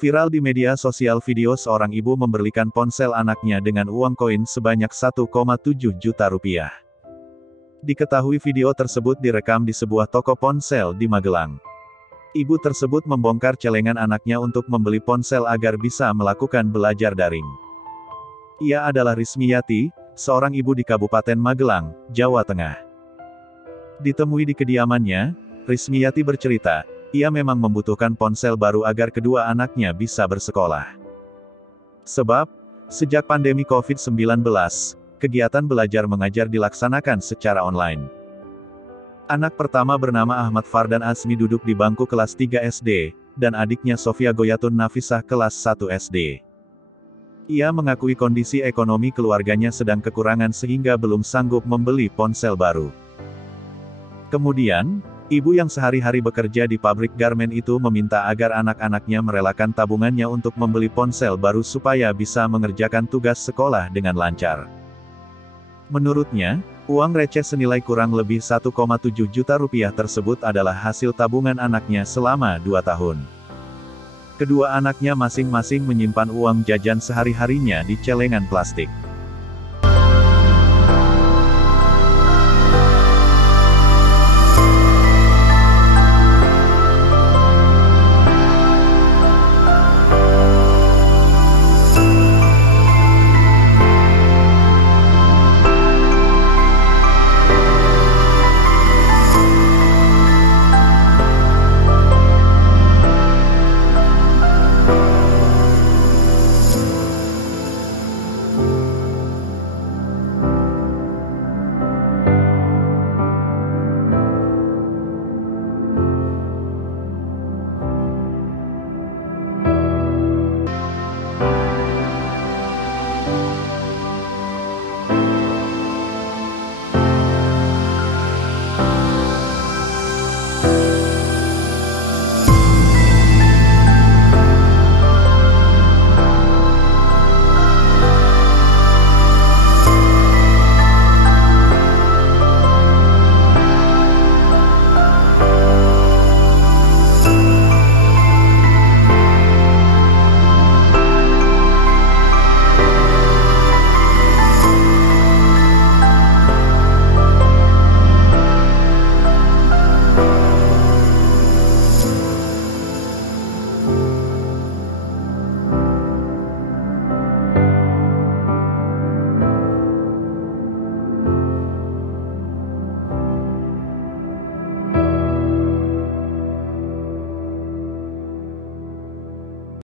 Viral di media sosial video seorang ibu membelikan ponsel anaknya dengan uang koin sebanyak 1,7 juta rupiah. Diketahui video tersebut direkam di sebuah toko ponsel di Magelang. Ibu tersebut membongkar celengan anaknya untuk membeli ponsel agar bisa melakukan belajar daring. Ia adalah Rismiyati, seorang ibu di Kabupaten Magelang, Jawa Tengah. Ditemui di kediamannya, Rismiyati bercerita, ia memang membutuhkan ponsel baru agar kedua anaknya bisa bersekolah. Sebab, sejak pandemi COVID-19, kegiatan belajar mengajar dilaksanakan secara online. Anak pertama bernama Ahmad Fardan Azmi duduk di bangku kelas 3 SD, dan adiknya Sofia Goyatun Nafisah kelas 1 SD. Ia mengakui kondisi ekonomi keluarganya sedang kekurangan sehingga belum sanggup membeli ponsel baru. Kemudian, ibu yang sehari-hari bekerja di pabrik garmen itu meminta agar anak-anaknya merelakan tabungannya untuk membeli ponsel baru supaya bisa mengerjakan tugas sekolah dengan lancar. Menurutnya, uang receh senilai kurang lebih 1,7 juta rupiah tersebut adalah hasil tabungan anaknya selama 2 tahun. Kedua anaknya masing-masing menyimpan uang jajan sehari-harinya di celengan plastik.